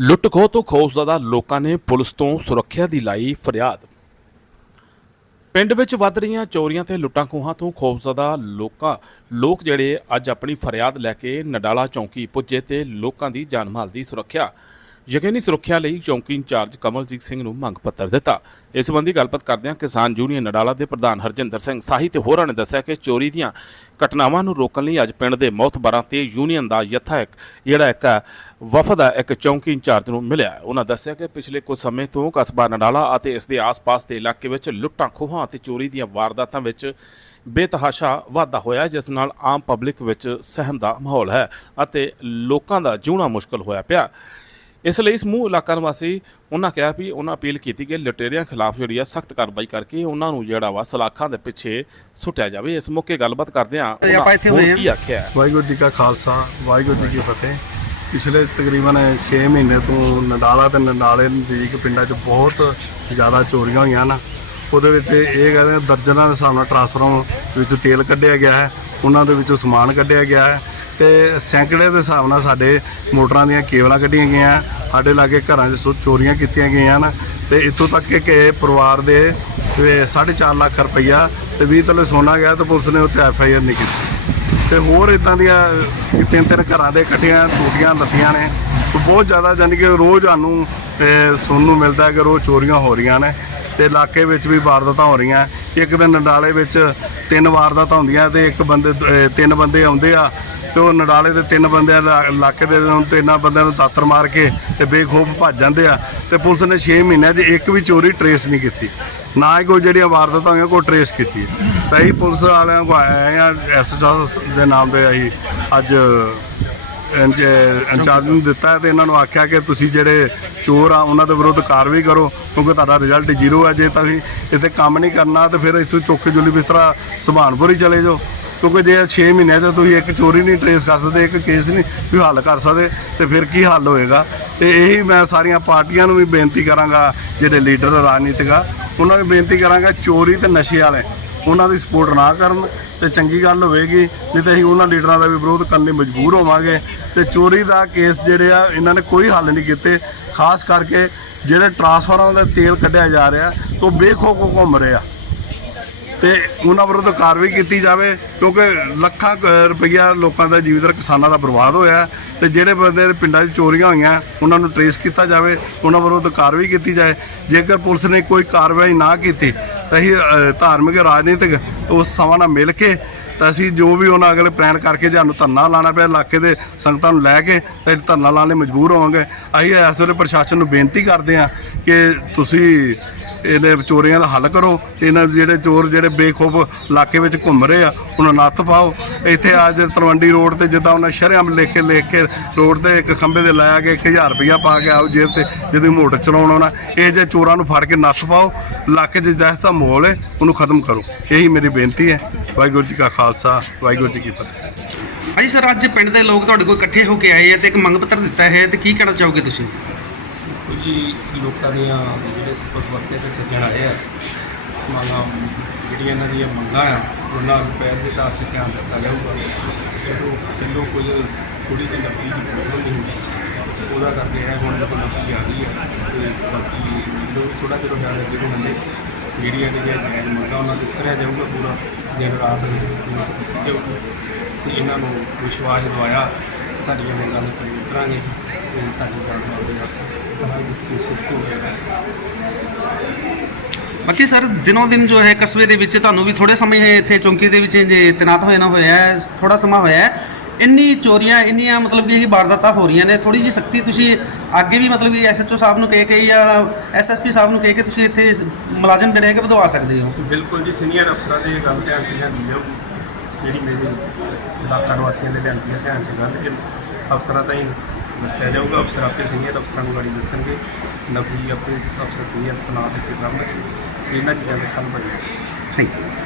ਲੁੱਟ-ਖੋਹ ਤੋਂ ਖੌਫਜ਼ਦਾ ਲੋਕਾਂ ਨੇ ਪੁਲਿਸ ਤੋਂ ਸੁਰੱਖਿਆ ਦੀ ਲਾਈ ਫਰਿਆਦ। ਪਿੰਡ ਵਿੱਚ ਵੱਧ ਰਹੀਆਂ ਚੋਰੀਆਂ ਤੇ ਲੁੱਟਾਂ ਖੋਹਾਂ ਤੋਂ ਖੌਫਜ਼ਦਾ ਲੋਕਾਂ, ਲੋਕ ਜਿਹੜੇ ਅੱਜ ਆਪਣੀ ਫਰਿਆਦ ਲੈ ਕੇ ਨਡਾਲਾ ਚੌਂਕੀ ਪੁੱਜੇ ਤੇ ਲੋਕਾਂ ਦੀ ਜਾਨ ਮਾਲ ਦੀ ਸੁਰੱਖਿਆ। ਯਕੀਨੀ ਸੁਰੱਖਿਆ ਲਈ ਚੌਂਕੀ ਇੰਚਾਰਜ ਕਮਲਜੀਤ ਸਿੰਘ ਨੂੰ ਮੰਗ ਪੱਤਰ ਦਿੱਤਾ। ਇਸ ਸੰਬੰਧੀ ਗੱਲਬਾਤ ਕਰਦਿਆਂ ਕਿਸਾਨ ਯੂਨੀਅਨ ਨਡਾਲਾ ਦੇ ਪ੍ਰਧਾਨ ਹਰਜਿੰਦਰ ਸਿੰਘ ਸਾਹੀ ਤੇ ਹੋਰਾਂ ਨੇ ਦੱਸਿਆ ਕਿ ਚੋਰੀ ਦੀਆਂ ਘਟਨਾਵਾਂ ਨੂੰ ਰੋਕਣ ਲਈ ਅੱਜ ਪਿੰਡ ਦੇ ਮੌਤਬਰਾਂ ਤੇ ਯੂਨੀਅਨ ਦਾ ਯਥਾ ਇੱਕ ਜਿਹੜਾ ਇੱਕ ਵਫਦ ਹੈ ਇੱਕ ਚੌਂਕੀ ਇੰਚਾਰਜ ਨੂੰ ਮਿਲਿਆ। ਉਹਨਾਂ ਦੱਸਿਆ ਕਿ ਪਿਛਲੇ ਕੁਝ ਸਮੇਂ ਤੋਂ ਕਸਬਾ ਨਡਾਲਾ ਅਤੇ ਇਸ ਦੇ ਆਸ-ਪਾਸ ਦੇ ਇਲਾਕੇ ਵਿੱਚ ਲੁੱਟਾਂ, ਖੋਹਾਂ ਅਤੇ ਚੋਰੀ ਦੀਆਂ ਵਾਰਦਾਤਾਂ ਵਿੱਚ ਬੇਤਹਾਸ਼ਾ ਵਾਧਾ ਹੋਇਆ ਜਿਸ ਨਾਲ ਆਮ ਪਬਲਿਕ ਵਿੱਚ ਸਹਿਮ ਦਾ ਮਾਹੌਲ ਹੈ ਅਤੇ ਲੋਕਾਂ ਦਾ ਜਿਉਣਾ ਮੁਸ਼ਕਲ ਹੋਇਆ ਪਿਆ। ਇਸ ਲਈ ਸਮੂਹ ਇਲਾਕਾ ਨਿਵਾਸੀ ਉਹਨਾਂ ਕਿਹਾ ਵੀ ਉਹਨਾਂ ਅਪੀਲ ਕੀਤੀ ਕਿ ਲੁਟੇਰਿਆਂ ਖਿਲਾਫ ਜਿਹੜੀ ਆ ਸਖਤ ਕਾਰਵਾਈ ਕਰਕੇ ਉਹਨਾਂ ਨੂੰ ਜਿਹੜਾ ਵਾ ਸਲਾਖਾਂ ਦੇ ਪਿੱਛੇ ਸੁੱਟਿਆ ਜਾਵੇ ਇਸ ਮੌਕੇ ਗੱਲਬਾਤ ਕਰਦੇ ਆ ਆਪਾਂ ਇੱਥੇ ਹੋਏ ਹਾਂ। ਕੀ ਆਖਿਆ? ਵਾਹਿਗੁਰੂ ਜੀ ਕਾ ਖਾਲਸਾ ਵਾਹਿਗੁਰੂ ਜੀ ਕੀ ਫਤਿਹ ਪਿਛਲੇ ਤਕਰੀਬਨ 6 ਮਹੀਨੇ ਤੋਂ ਨਡਾਲਾ ਤੇ ਨਡਾਲੇ ਨਜ਼ਦੀਕ ਪਿੰਡਾਂ 'ਚ ਬਹੁਤ ਜ਼ਿਆਦਾ ਚੋਰੀਆਂ ਹੋਈਆਂ ਨਾ ਉਹਦੇ ਵਿੱਚ ਇਹ ਕਹਿੰਦੇ ਦਰਜਨਾਂ ਦੇ ਹਿਸਾਬ ਨਾਲ ਟਰਾਂਸਫਾਰਮ ਵਿੱਚ ਤੇਲ ਕੱਢਿਆ ਗਿਆ ਹੈ ਉਹਨਾਂ ਦੇ ਵਿੱਚੋਂ ਸਮਾਨ ਕੱਢਿਆ ਗਿਆ ਹੈ ਤੇ ਸੈਂਕੜੇ ਦੇ ਹਿਸਾਬ ਨਾਲ ਸਾਡੇ ਮੋਟਰਾਂ ਦੀਆਂ ਕੇਬਲਾਂ ਕੱਢੀਆਂ ਗਈਆਂ ਸਾਡੇ ਲਾਗੇ ਘਰਾਂ 'ਚ ਸੋ ਚੋਰੀਆਂ ਕੀਤੀਆਂ ਗਈਆਂ ਹਨ ਤੇ ਇੱਥੋਂ ਤੱਕ ਕਿ ਪਰਿਵਾਰ ਦੇ 4.5 ਲੱਖ ਰੁਪਈਆ ਤੇ 20 ਤੋਲੇ ਸੋਨਾ ਗਿਆ ਤੇ ਪੁਲਿਸ ਨੇ ਉੱਤੇ ਐਫ ਆਈ ਆਰ ਨਹੀਂ ਕੀਤੀ। ਤੇ ਹੋਰ ਇਦਾਂ ਦੀਆਂ ਤਿੰਨ ਤਿੰਨ ਘਰਾਂ ਦੇ ਇਕੱਠੀਆਂ ਟੂਟੀਆਂ ਲੱਤੀਆਂ ਨੇ ਤੇ ਬਹੁਤ ਜ਼ਿਆਦਾ ਜਾਨੀ ਕਿ ਰੋਜ਼ ਸਾਨੂੰ ਸੁਣਨ ਨੂੰ ਮਿਲਦਾ ਕਿ ਰੋਜ਼ ਚੋਰੀਆਂ ਹੋ ਰਹੀਆਂ ਨੇ ਤੇ ਇਲਾਕੇ ਵਿੱਚ ਵੀ ਵਾਰਦਾਤਾਂ ਹੋ ਰਹੀਆਂ। ਇੱਕ ਦਿਨ ਨਡਾਲੇ ਵਿੱਚ ਤਿੰਨ ਵਾਰਦਾਤਾਂ ਹੁੰਦੀਆਂ ਤੇ ਇੱਕ ਬੰਦੇ ਤਿੰਨ ਬੰਦੇ ਆਉਂਦੇ ਆ ਤੇ ਉਹ ਨਡਾਲੇ ਦੇ ਤਿੰਨ ਬੰਦਿਆਂ ਦਾ ਇਲਾਕੇ ਦੇ ਨੂੰ ਤਿੰਨਾਂ ਬੰਦਿਆਂ ਨੂੰ ਦਾਤਰ ਮਾਰ ਕੇ ਤੇ ਬੇਖੌਫ ਭੱਜ ਜਾਂਦੇ ਆ। ਤੇ ਪੁਲਿਸ ਨੇ 6 ਮਹੀਨਿਆਂ 'ਚ ਇੱਕ ਵੀ ਚੋਰੀ ਟਰੇਸ ਨਹੀਂ ਕੀਤੀ। ਨਾ ਹੀ ਕੋਈ ਜਿਹੜੀਆਂ ਵਾਰਦਾਤਾਂ ਹੋਈਆਂ, ਕੋਈ ਟਰੇਸ ਕੀਤੀ ਤਾਂ ਇਹ ਪੁਲਿਸ ਵਾਲਿਆਂ ਕੋ ਆਏ ਆ ਐਸਐਚਓ ਦੇ ਨਾਮ ਤੇ ਅਸੀਂ ਅੱਜ ਇੰਚ ਇੰਚਾਰਜ ਨੂੰ ਦਿੱਤਾ ਹੈ ਤੇ ਇਹਨਾਂ ਨੂੰ ਆਖਿਆ ਕਿ ਤੁਸੀਂ ਜਿਹੜੇ ਚੋਰ ਆ, ਉਹਨਾਂ ਦੇ ਵਿਰੁੱਧ ਕਾਰਵਾਈ ਕਰੋ, ਕਿਉਂਕਿ ਤੁਹਾਡਾ ਰਿਜ਼ਲਟ ਜ਼ੀਰੋ ਹੈ। ਜੇ ਤੁਸੀਂ ਇੱਥੇ ਕੰਮ ਨਹੀਂ ਕਰਨਾ, ਤੇ ਫਿਰ ਇੱਥੋਂ ਚੁੱਕ ਕੇ ਜੁਲੀ ਬਿਸਤਰਾ ਸੁਭਾਨਪੁਰ ਹੀ ਚਲੇ ਜਾਓ। ਕਿਉਂਕਿ ਜੇ 6 ਮਹੀਨਿਆਂ 'ਚ ਤੁਸੀਂ ਇੱਕ ਚੋਰੀ ਨਹੀਂ ਟਰੇਸ ਕਰ ਸਕਦੇ, ਇੱਕ ਕੇਸ ਨਹੀਂ ਵੀ ਹੱਲ ਕਰ ਸਕਦੇ, ਤੇ ਫਿਰ ਕੀ ਹੱਲ ਹੋਏਗਾ? ਤੇ ਇਹੀ ਮੈਂ ਸਾਰੀਆਂ ਪਾਰਟੀਆਂ ਨੂੰ ਵੀ ਬੇਨਤੀ ਕਰਾਂਗਾ, ਜਿਹੜੇ ਲੀਡਰ ਰਾਜਨੀਤਿਕ ਆ, ਉਹਨਾਂ ਨੂੰ ਬੇਨਤੀ ਕਰਾਂਗਾ ਚੋਰੀ ਤੇ ਨਸ਼ੇ ਵਾਲੇ, ਉਹਨਾਂ ਦੀ ਸਪੋਰਟ ਨਾ ਕਰਨ, ਤੇ ਚੰਗੀ ਗੱਲ ਹੋਵੇਗੀ, ਨਹੀਂ ਤੇ ਅਸੀਂ ਉਹਨਾਂ ਲੀਡਰਾਂ ਦਾ ਵੀ ਵਿਰੋਧ ਕਰਨ ਲਈ ਮਜਬੂਰ ਹੋਵਾਂਗੇ। ਤੇ ਚੋਰੀ ਦਾ ਕੇਸ ਜਿਹੜੇ ਆ, ਇਹਨਾਂ ਨੇ ਕੋਈ ਹੱਲ ਨਹੀਂ ਕੀਤੇ, ਖਾਸ ਕਰਕੇ ਜਿਹੜੇ ਟਰਾਂਸਫਾਰਮਰ ਦਾ ਤੇਲ ਕੱਢਿਆ ਜਾ ਰਿਹਾ, ਉਹ ਬੇਖੋਖੋ ਘੁੰਮ ਰਿਹਾ। ਤੇ ਉਹਨਾਂ ਵਿਰੁੱਧ ਕਾਰਵਾਈ ਕੀਤੀ ਜਾਵੇ, ਕਿਉਂਕਿ ਲੱਖਾਂ ਕੁ ਰੁਪਈਆ ਲੋਕਾਂ ਦਾ ਜੀਵਨ ਕਿਸਾਨਾਂ ਦਾ ਬਰਬਾਦ ਹੋਇਆ ਹੈ ਤੇ ਜਿਹੜੇ ਬੰਦੇ ਪਿੰਡਾਂ 'ਚ ਚੋਰੀਆਂ ਹੋਈਆਂ, ਉਹਨਾਂ ਨੂੰ ਟਰੇਸ ਕੀਤਾ ਜਾਵੇ, ਉਹਨਾਂ ਵਿਰੁੱਧ ਕਾਰਵਾਈ ਕੀਤੀ ਜਾਏ। ਜੇਕਰ ਪੁਲਿਸ ਨੇ ਕੋਈ ਕਾਰਵਾਈ ਨਾ ਕੀਤੀ, ਤਾਂ ਅਸੀਂ ਧਾਰਮਿਕ, ਰਾਜਨੀਤਿਕ ਉਸ ਸਮਾਂ ਨਾਲ ਮਿਲ ਕੇ, ਤਾਂ ਅਸੀਂ ਜੋ ਵੀ ਉਹਨਾਂ ਅਗਲੇ ਪਲਾਨ ਕਰਕੇ ਸਾਨੂੰ ਧਰਨਾ ਲਾਣਾ ਪਿਆ ਇਲਾਕੇ ਦੇ ਸੰਗਤਾਂ ਨੂੰ ਲੈ ਕੇ, ਤੇ ਧਰਨਾ ਲਾਉਣ ਲਈ ਮਜਬੂਰ ਹੋਵਾਂਗੇ। ਅਸੀਂ ਇਸ ਵੇਲੇ ਪ੍ਰਸ਼ਾਸਨ ਨੂੰ ਬੇਨਤੀ ਕਰਦੇ ਹਾਂ ਕਿ ਤੁਸੀਂ ਇਹਨੇ ਚੋਰੀਆਂ ਦਾ ਹੱਲ ਕਰੋ। ਤੇ ਇਹਨਾਂ ਜਿਹੜੇ ਚੋਰ ਜਿਹੜੇ ਬੇਖੌਫ ਇਲਾਕੇ ਵਿੱਚ ਘੁੰਮ ਰਹੇ ਆ ਉਹਨਾਂ ਨੱਥ ਪਾਓ। ਇੱਥੇ ਅੱਜ ਤਲਵੰਡੀ ਰੋਡ ਤੇ ਜਿੱਦਾਂ ਉਹਨਾਂ ਸ਼ਰੇਆਮ ਲਿਖ ਕੇ ਲਿਖ ਕੇ ਰੋਡ ਤੇ ਇੱਕ ਖੰਭੇ ਦੇ ਲਾਇਆ ਕਿ 1000 ਰੁਪਇਆ ਪਾ ਕੇ ਆਓ ਜੇਬ ਤੇ ਜਦੋਂ ਮੋਟਰ ਚਲਾਉਣ ਆਉਣਾ। ਇਹ ਜੇ ਚੋਰਾਂ ਨੂੰ ਫੜ ਕੇ ਨੱਥ ਪਾਓ ਇਲਾਕੇ 'ਚ ਦਹਿਸ਼ਤ ਦਾ ਮਾਹੌਲ ਹੈ ਉਹਨੂੰ ਖਤਮ ਕਰੋ। ਇਹੀ ਮੇਰੀ ਬੇਨਤੀ ਹੈ। ਵਾਹਿਗੁਰੂ ਜੀ ਕਾ ਖਾਲਸਾ ਵਾਹਿਗੁਰੂ ਜੀ ਕੀ ਫਤਿਹ। ਹਾਂਜੀ ਸਰ ਅੱਜ ਪਿੰਡ ਦੇ ਲੋਕ ਤੁਹਾਡੇ ਕੋਲ ਇਕੱਠੇ ਹੋ ਕੇ ਆਏ ਆ ਤੇ ਇੱਕ ਮੰਗ ਪੱਤਰ ਦਿੱਤਾ ਹੈ ਤੇ ਕੀ ਕਹਿਣਾ ਚਾਹੋਗੇ ਤੁਸੀਂ? ਜੀ ਲੋਕਾਂ ਦੀਆਂ ਜਿਹੜੇ ਤੇ ਸੱਜਣ ਆਏ ਆ। ਮੰਗਾਂ, ਜਿਹੜੀਆਂ ਇਹਨਾਂ ਦੀਆਂ ਮੰਗਾਂ ਆ, ਉਹਨਾਂ ਨੂੰ ਪਹਿਲ ਦੇ ਆਧਾਰ ਤੇ ਧਿਆਨ ਦਿੱਤਾ ਜਾਊਗਾ। ਜਦੋਂ ਪਿੰਡੋਂ ਕੋਈ ਥੋੜੀ ਜਿਹੀ ਨਕਲੀ ਦੀ ਪ੍ਰੋਬਲਮ ਨਹੀਂ ਹੁੰਦੀ ਉਹਦਾ ਕਰਕੇ ਇਹ ਹੁਣ ਜਦੋਂ ਨਕਲੀ ਆ ਗਈ ਹੈ ਤੇ ਬਾਕੀ ਜਦੋਂ ਥੋੜਾ ਜਿਹਾ ਖਿਆਲ ਰੱਖੇ ਤੋਂ ਹੁੰਦੇ ਜਿਹੜੀਆਂ ਜਿਹੜੀਆਂ ਜਾਇਜ਼ ਮੰਗਾਂ ਉਹਨਾਂ ਤੇ ਉਤਰਿਆ ਜਾਊਗਾ ਪੂਰਾ ਦਿਨ ਰਾਤ ਮਿਹਨਤ ਕੀਤੀ ਤੇ ਇਹਨਾਂ ਨੂੰ ਵਿਸ਼ਵਾਸ ਦਵਾਇਆ ਤੁਹਾਡੀਆਂ ਮੰਗਾਂ ਦੇ ਖਰੀ ਉਤਰਾਂਗੇ ਤੇ ਤੁਹਾਡੀ ਗੱਲ ਮੰਨਦੇ ਆ ਸਿੱਖ ਹੋ ਗਿਆ ਬਾਕੀ ਸਰ, ਦਿਨੋਂ ਦਿਨ ਜੋ ਹੈ ਕਸਬੇ ਦੇ ਵਿੱਚ ਤੁਹਾਨੂੰ ਵੀ ਥੋੜੇ ਸਮੇਂ ਹੈ ਇੱਥੇ ਚੌਂਕੀ ਦੇ ਵਿੱਚ ਜੇ ਤੈਨਾਤ ਹੋਏ ਨਾ ਹੋਇਆ ਹੈ ਥੋੜਾ ਸਮਾਂ ਹੋਇਆ ਇੰਨੀ ਚੋਰੀਆਂ, ਇੰਨੀਆਂ ਮਤਲਬ ਕਿ ਇਹ ਵਾਰਦਾਤਾਂ ਹੋ ਰਹੀਆਂ ਨੇ ਥੋੜੀ ਜੀ ਸਖਤੀ ਤੁਸੀਂ ਅੱਗੇ ਵੀ ਮਤਲਬ ਕਿ ਐਸਐਚਓ ਸਾਹਿਬ ਨੂੰ ਕਹਿ ਕੇ ਜਾਂ ਐਸਐਸਪੀ ਸਾਹਿਬ ਨੂੰ ਕਹਿ ਕੇ ਤੁਸੀਂ ਇੱਥੇ ਮੁਲਾਜ਼ਮ ਜਿਹੜੇ ਹੈਗੇ ਵਧਵਾ ਸਕਦੇ ਹੋ। ਬਿਲਕੁਲ ਜੀ, ਸੀਨੀਅਰ ਅਫਸਰਾਂ ਦੇ ਗੱਲ ਧਿਆਨ 'ਤੇ ਜਾਂਦੀ ਜਾਊ। ਜਿਹੜੀ ਮੇਰੇ ਇਲਾਕਾ ਨਿਵਾਸੀਆਂ ਦੇ ਲਿਆਂਦੀ ਹੈ ਧਿਆਨ ਚ ਗੱਲ ਇਹ ਅਫਸਰਾਂ ਤਾਂ ਹੀ ਦੱਸਿਆ ਜਾਊਗਾ, ਅਫਸਰ ਆਪੇ ਸੀਨੀਅਰ ਅਫਸਰਾਂ ਨੂੰ ਗਾੜੀ ਦੱਸਣਗੇ। ਨਕਲੀ ਆਪਣੇ ਅਫਸਰ ਸੀਨੀਅਰ ਤਨਾਤ ਇੱਥੇ ਕਰਨਗੇ। みんなでやる頑張る。はい。